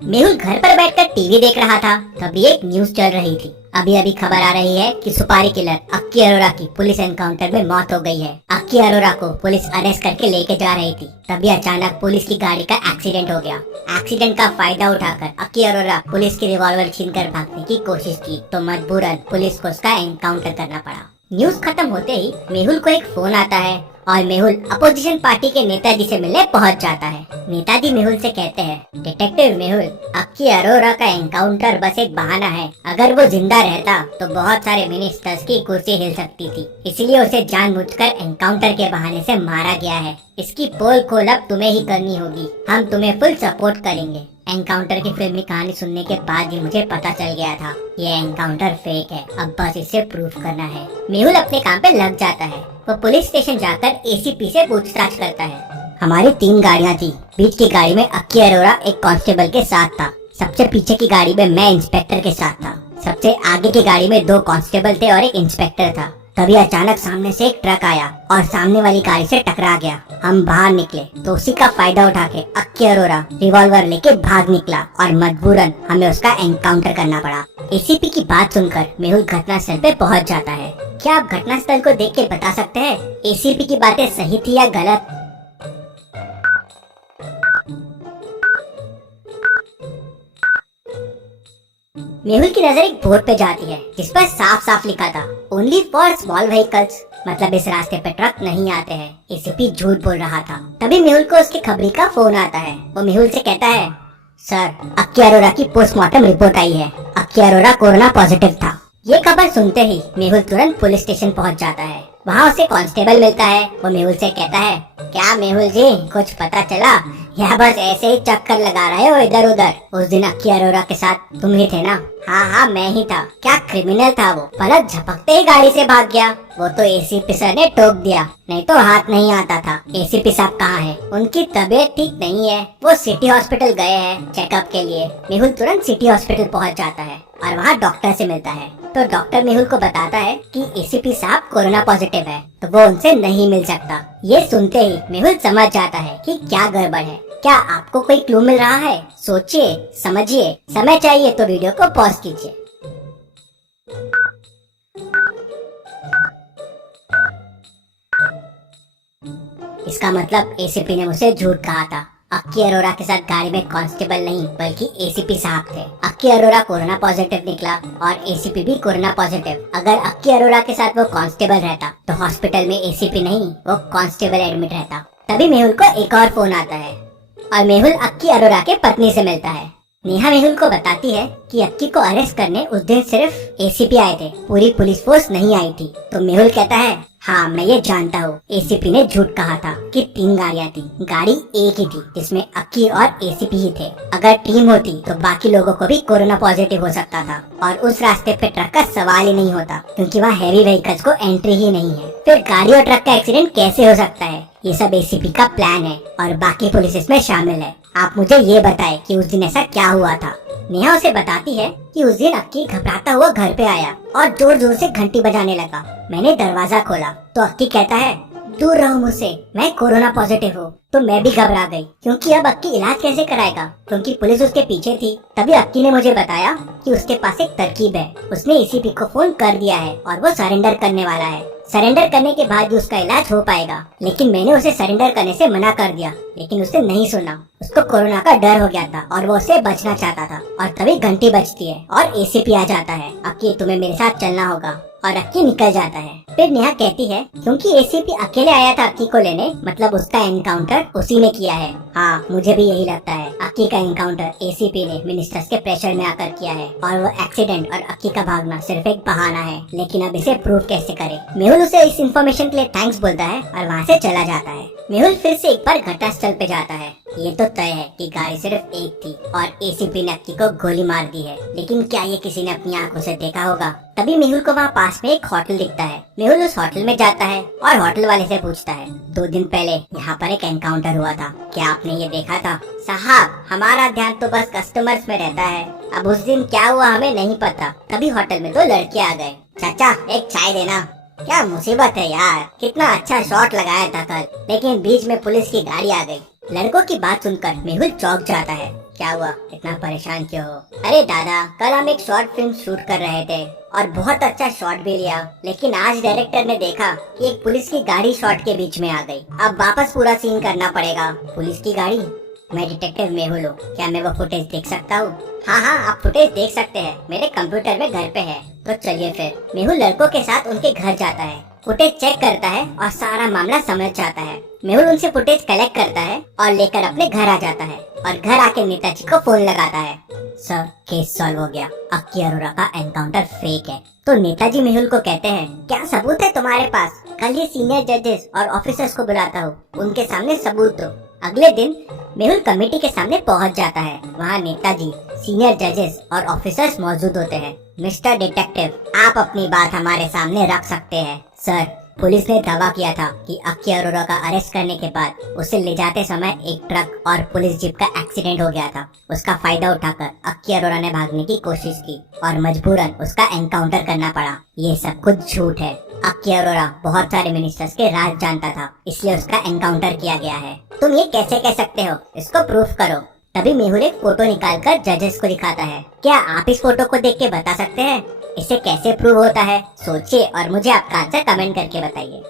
मेहुल घर पर बैठकर टीवी देख रहा था, तभी एक न्यूज चल रही थी। अभी अभी खबर आ रही है कि सुपारी किलर अक्की अरोरा की पुलिस एनकाउंटर में मौत हो गई है। अक्की अरोरा को पुलिस अरेस्ट करके लेके जा रही थी, तभी अचानक पुलिस की गाड़ी का एक्सीडेंट हो गया। एक्सीडेंट का फायदा उठाकर अक्की अरोरा पुलिस की रिवॉल्वर छीनकर भागने की कोशिश की, तो मजबूरन पुलिस को उसका एनकाउंटर करना पड़ा। न्यूज खत्म होते ही मेहुल को एक फोन आता है और मेहुल अपोजिशन पार्टी के नेताजी से मिलने पहुंच जाता है। नेताजी मेहुल से कहते हैं, डिटेक्टिव मेहुल, अक्की अरोरा का एनकाउंटर बस एक बहाना है। अगर वो जिंदा रहता तो बहुत सारे मिनिस्टर्स की कुर्सी हिल सकती थी, इसलिए उसे जानबूझकर एनकाउंटर के बहाने से मारा गया है। इसकी पोल खोल अब तुम्हें ही करनी होगी, हम तुम्हें फुल सपोर्ट करेंगे। एनकाउंटर की फिल्मी कहानी सुनने के बाद ही मुझे पता चल गया था ये एनकाउंटर फेक है, अब बस इसे प्रूफ करना है। मेहुल अपने काम पे लग जाता है। वो पुलिस स्टेशन जाकर एसीपी से पूछताछ करता है। हमारी 3 गाड़ियाँ थी, बीच की गाड़ी में अक्की अरोरा एक कांस्टेबल के साथ था, सबसे पीछे की गाड़ी में मैं इंस्पेक्टर के साथ था, सबसे आगे की गाड़ी में 2 कांस्टेबल थे और एक इंस्पेक्टर था। तभी अचानक सामने से एक ट्रक आया और सामने वाली गाड़ी से टकरा गया। हम बाहर निकले तो उसी का फायदा उठा के अक्की अरोरा रिवॉल्वर लेके भाग निकला और मजबूरन हमें उसका एनकाउंटर करना पड़ा। एसीपी की बात सुनकर मेहुल घटनास्थल पे पहुंच जाता है। क्या आप घटनास्थल को देख के बता सकते हैं एसीपी की बातें सही थी या गलत? मेहुल की नजर एक बोर्ड पे जाती है जिस पर साफ साफ लिखा था, ओनली फॉर स्मॉल व्हीकल्स, मतलब इस रास्ते पे ट्रक नहीं आते हैं। एसीपी झूठ बोल रहा था। तभी मेहुल को उसके खबरी का फोन आता है। वो मेहुल से कहता है, सर, अक्की अरोरा की पोस्टमार्टम रिपोर्ट आई है, अक्की अरोरा कोरोना पॉजिटिव था। ये खबर सुनते ही मेहुल तुरंत पुलिस स्टेशन पहुंच जाता है। वहाँ उसे कांस्टेबल मिलता है। वो मेहुल से कहता है, क्या मेहुल जी, कुछ पता चला या बस ऐसे ही चक्कर लगा रहे हो इधर उधर? उस दिन अक्की अरोरा के साथ तुम ही थे ना? हाँ, मैं ही था। क्या क्रिमिनल था वो? पलक झपकते ही गाड़ी से भाग गया। वो तो एसीपी सर ने टोक दिया, नहीं तो हाथ नहीं आता था। एसीपी साहब कहाँ हैं? उनकी तबीयत ठीक नहीं है, वो सिटी हॉस्पिटल गए हैं चेकअप के लिए। मेहुल तुरंत सिटी हॉस्पिटल पहुँच जाता है और वहाँ डॉक्टर से मिलता है। तो डॉक्टर मेहुल को बताता है कि एसीपी साहब कोरोना पॉजिटिव है, तो वो उनसे नहीं मिल सकता। ये सुनते ही मेहुल समझ जाता है कि क्या गड़बड़ है। क्या आपको कोई क्लू मिल रहा है? सोचिए, समझिए, समय चाहिए तो वीडियो को पॉज कीजिए। इसका मतलब एसीपी ने मुझे झूठ कहा था। अक्की अरोरा के साथ गाड़ी में कांस्टेबल नहीं बल्कि एसीपी साहब थे। अक्की अरोरा कोरोना पॉजिटिव निकला और एसीपी भी कोरोना पॉजिटिव। अगर अक्की अरोरा के साथ वो कांस्टेबल रहता तो हॉस्पिटल में एसीपी नहीं, वो कांस्टेबल एडमिट रहता। तभी मेहुल को एक और फोन आता है और मेहुल अक्की अरोरा के पत्नी से मिलता है। नेहा मेहुल को बताती है कि अक्की को अरेस्ट करने उस दिन सिर्फ एसीपी आए थे, पूरी पुलिस फोर्स नहीं आई थी। तो मेहुल कहता है, हाँ, मैं ये जानता हूँ, एसीपी ने झूठ कहा था कि 3 गाड़ियाँ थी, गाड़ी एक ही थी जिसमें अक्की और एसीपी ही थे। अगर टीम होती तो बाकी लोगों को भी कोरोना पॉजिटिव हो सकता था और उस रास्ते पे ट्रक का सवाल ही नहीं होता, क्योंकि वहाँ हैवी व्हीकल्स को एंट्री ही नहीं है। फिर गाड़ी और ट्रक का एक्सीडेंट कैसे हो सकता है? ये सब एसीपी का प्लान है और बाकी पुलिस इसमें शामिल है। आप मुझे ये बताएं कि उस दिन ऐसा क्या हुआ था। नेहा उसे बताती है कि उस दिन अक्की घबराता हुआ घर पे आया और जोर जोर से घंटी बजाने लगा। मैंने दरवाजा खोला तो अक्की कहता है, दूर रहो मुझसे, मैं कोरोना पॉजिटिव हूँ। तो मैं भी घबरा गई, क्योंकि अब अक्की इलाज कैसे कराएगा, क्योंकि पुलिस उसके पीछे थी। तभी अक्की ने मुझे बताया कि उसके पास एक तरकीब है। उसने एसीपी को फोन कर दिया है और वो सरेंडर करने वाला है। सरेंडर करने के बाद भी उसका इलाज हो पाएगा। लेकिन मैंने उसे सरेंडर करने से मना कर दिया, लेकिन उसने नहीं सुना। उसको कोरोना का डर हो गया था और वो उससे बचना चाहता था। और तभी घंटी बजती है और एसीपी आ जाता है। अक्की, तुम्हें मेरे साथ चलना होगा। और अक्की निकल जाता है। फिर नेहा कहती है, क्योंकि एसीपी अकेले आया था अक्की को लेने, मतलब उसका एनकाउंटर उसी ने किया है। हाँ, मुझे भी यही लगता है। अक्की का एनकाउंटर एसीपी ने मिनिस्टर्स के प्रेशर में आकर किया है और वो एक्सीडेंट और अक्की का भागना सिर्फ एक बहाना है। लेकिन अब इसे प्रूव कैसे करे? मेहुल उसे इस इन्फॉर्मेशन के लिए थैंक्स बोलता है और वहाँ से चला जाता है। मेहुल फिर से एक बार घटनास्थल पे जाता है। ये तो तय है कि गाड़ी सिर्फ एक थी और एसीपी ने अक्की को गोली मार दी है, लेकिन क्या ये किसी ने अपनी आंखों से देखा होगा? तभी मेहुल को वहाँ पास में एक होटल दिखता है। मेहुल उस होटल में जाता है और होटल वाले से पूछता है, 2 दिन पहले यहाँ पर एक एनकाउंटर हुआ था, क्या आपने ये देखा था? साहब, हमारा ध्यान तो बस कस्टमर्स में रहता है, अब उस दिन क्या हुआ हमें नहीं पता। तभी होटल में 2 लड़के आ गए। चाचा, एक चाय देना। क्या मुसीबत है यार, कितना अच्छा शॉट लगाया था कल, लेकिन बीच में पुलिस की गाड़ी आ गई। लड़कों की बात सुनकर मेहुल चौंक जाता है। क्या हुआ, इतना परेशान क्यों हो? अरे दादा, कल हम एक शॉर्ट फिल्म शूट कर रहे थे और बहुत अच्छा शॉट भी लिया, लेकिन आज डायरेक्टर ने देखा कि एक पुलिस की गाड़ी शॉट के बीच में आ गई। अब वापस पूरा सीन करना पड़ेगा। पुलिस की गाड़ी? मैं डिटेक्टिव मेहुल हूँ, क्या मैं वो फुटेज देख सकता हूँ? हाँ हाँ, आप फुटेज देख सकते हैं, मेरे कंप्यूटर में घर पे है। तो चलिए फिर। मेहुल लड़कों के साथ उनके घर जाता है, फुटेज चेक करता है और सारा मामला समझ जाता है। मेहुल उनसे फुटेज कलेक्ट करता है और लेकर अपने घर आ जाता है और घर आके नेताजी को फोन लगाता है। सर, केस सॉल्व हो गया, अक्की अरोरा का एनकाउंटर फेक है। तो नेताजी मेहुल को कहते हैं, क्या सबूत है तुम्हारे पास? कल ही सीनियर जजेस और ऑफिसर्स को बुलाता हूँ, उनके सामने सबूत दो। अगले दिन मेहुल कमेटी के सामने पहुंच जाता है। वहाँ नेताजी, सीनियर जजेस और ऑफिसर्स मौजूद होते हैं। मिस्टर डिटेक्टिव, आप अपनी बात हमारे सामने रख सकते हैं। सर, पुलिस ने दावा किया था कि अक्की अरोरा का अरेस्ट करने के बाद उसे ले जाते समय एक ट्रक और पुलिस जीप का एक्सीडेंट हो गया था। उसका फायदा उठाकर अक्की अरोरा ने भागने की कोशिश की और मजबूरन उसका एनकाउंटर करना पड़ा। ये सब कुछ झूठ है। अक्की अरोरा बहुत सारे मिनिस्टर्स के राज जानता था, इसलिए उसका एनकाउंटर किया गया है। तुम ये कैसे कह सकते हो? इसको प्रूफ करो। तभी मेहुल एक फोटो निकालकर जजेस को दिखाता है। क्या आप इस फोटो को देख के बता सकते हैं इसे कैसे प्रूव होता है? सोचिए और मुझे आपका आंसर कमेंट करके बताइए।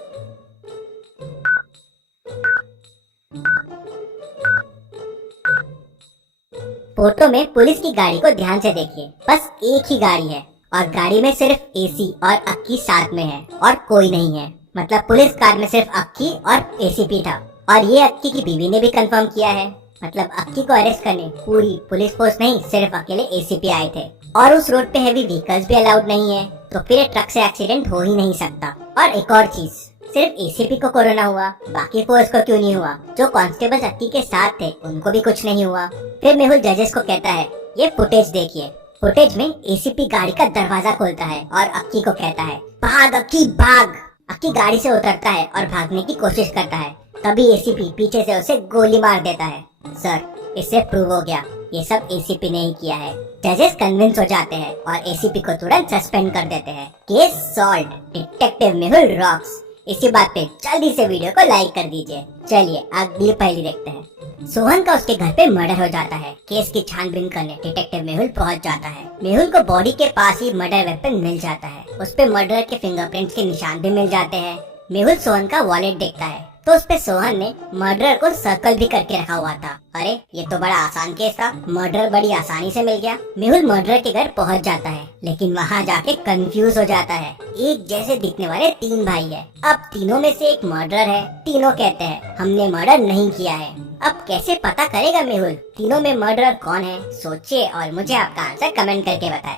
फोटो में पुलिस की गाड़ी को ध्यान से देखिए। बस एक ही गाड़ी है और गाड़ी में सिर्फ एसी और अक्की साथ में है और कोई नहीं है। मतलब पुलिस कार में सिर्फ अक्की और एसीपी था। और ये अक्की की बीवी ने भी कंफर्म किया है। मतलब अक्की को अरेस्ट करने पूरी पुलिस फोर्स नहीं, सिर्फ अकेले एसीपी आए थे। और उस रोड पे हैवी व्हीकल्स भी अलाउड नहीं है, तो फिर ट्रक से एक्सीडेंट हो ही नहीं सकता। और एक और चीज, सिर्फ एसीपी को कोरोना हुआ, बाकी फोर्स को क्यों नहीं हुआ? जो कांस्टेबल अक्की के साथ थे उनको भी कुछ नहीं हुआ। फिर मेहुल जजेस को कहता है, ये फुटेज देखिए। फुटेज में एसीपी गाड़ी का दरवाजा खोलता है और अक्की को कहता है, भाग अक्की भाग। अक्की गाड़ी से उतरता है और भागने की कोशिश करता है। तभी एसीपी पीछे से उसे गोली मार देता है। सर, इससे प्रूव हो गया ये सब एसीपी ने ही किया है। जजेस कन्विंस हो जाते हैं और एसीपी को तुरंत सस्पेंड कर देते हैं। Case solved. Detective Mehul rocks. इसी बात पे जल्दी से वीडियो को लाइक कर दीजिए। चलिए अगली पहेली देखते हैं। सोहन का उसके घर पे मर्डर हो जाता है। केस की छानबीन करने डिटेक्टिव मेहुल पहुंच जाता है। मेहुल को बॉडी के पास ही मर्डर वेपन मिल जाता है। उस पे मर्डर के फिंगरप्रिंट्स के निशान भी मिल जाते हैं। मेहुल सोहन का वॉलेट देखता है तो उस पे सोहन ने मर्डर को सर्कल भी करके रखा हुआ था। अरे, ये तो बड़ा आसान केस था, मर्डर बड़ी आसानी से मिल गया। मेहुल मर्डर के घर पहुंच जाता है, लेकिन वहां जाके कंफ्यूज हो जाता है। एक जैसे दिखने वाले 3 भाई है। अब तीनों में से एक मर्डर है। तीनों कहते हैं हमने मर्डर नहीं किया है। अब कैसे पता करेगा मेहुल तीनों में मर्डर कौन है? सोचिए और मुझे आपका आंसर कमेंट करके बताएं।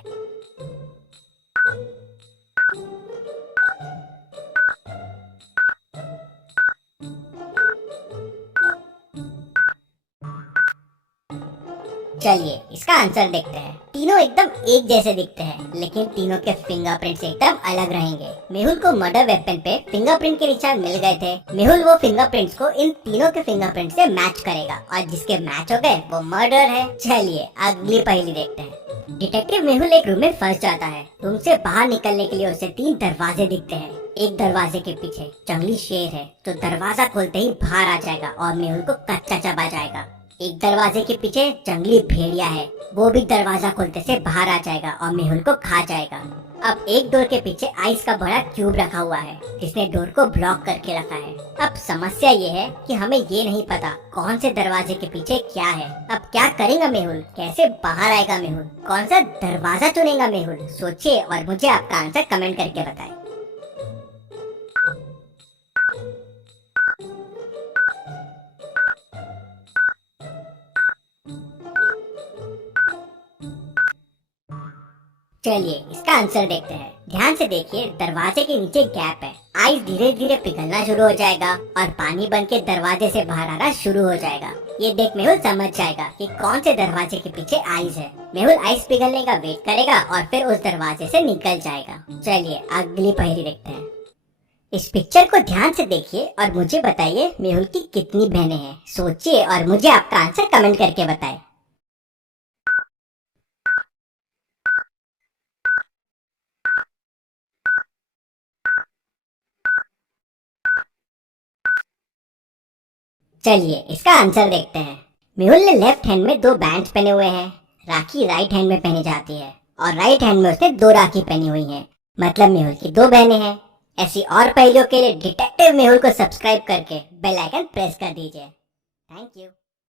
चलिए इसका आंसर देखते हैं। तीनों एकदम एक जैसे दिखते हैं, लेकिन तीनों के फिंगरप्रिंट्स एकदम अलग रहेंगे। मेहुल को मर्डर वेपन पे फिंगरप्रिंट के निशान मिल गए थे। मेहुल वो फिंगरप्रिंट्स को इन तीनों के फिंगरप्रिंट से मैच करेगा और जिसके मैच हो गए वो मर्डर है। चलिए अगली पहेली देखते हैं। डिटेक्टिव मेहुल एक रूम में फंस जाता है। रूम से बाहर निकलने के लिए उसे 3 दरवाजे दिखते हैं। एक दरवाजे के पीछे जंगली शेर है जो दरवाजा खोलते ही बाहर आ जाएगा और मेहुल को कच्चा चबा जाएगा। एक दरवाजे के पीछे जंगली भेड़िया है, वो भी दरवाजा खोलते से बाहर आ जाएगा और मेहुल को खा जाएगा। अब एक डोर के पीछे आइस का बड़ा क्यूब रखा हुआ है जिसने डोर को ब्लॉक करके रखा है। अब समस्या ये है कि हमें ये नहीं पता कौन से दरवाजे के पीछे क्या है। अब क्या करेगा मेहुल? कैसे बाहर आएगा मेहुल? कौन सा दरवाजा चुनेगा मेहुल? सोचिए और मुझे आपका आंसर कमेंट करके बताएं। चलिए इसका आंसर देखते हैं। ध्यान से देखिए, दरवाजे के नीचे गैप है। आइस धीरे धीरे पिघलना शुरू हो जाएगा और पानी बन के दरवाजे से बाहर आना शुरू हो जाएगा। ये देख मेहुल समझ जाएगा कि कौन से दरवाजे के पीछे आइस है। मेहुल आइस पिघलने का वेट करेगा और फिर उस दरवाजे से निकल जाएगा। चलिए अगली पहेली देखते हैं। इस पिक्चर को ध्यान से देखिए और मुझे बताइए मेहुल की कितनी बहनें हैं। सोचिए और मुझे आपका आंसर कमेंट करके बताएं। चलिए इसका आंसर देखते हैं। मेहुल ने लेफ्ट हैंड में 2 बैंड्स पहने हुए हैं। राखी राइट हैंड में पहनी जाती है और राइट हैंड में उसने 2 राखी पहनी हुई हैं। मतलब मेहुल की 2 बहनें हैं। ऐसी और पहेलियों के लिए डिटेक्टिव मेहुल को सब्सक्राइब करके बेल आइकन प्रेस कर दीजिए। Thank you.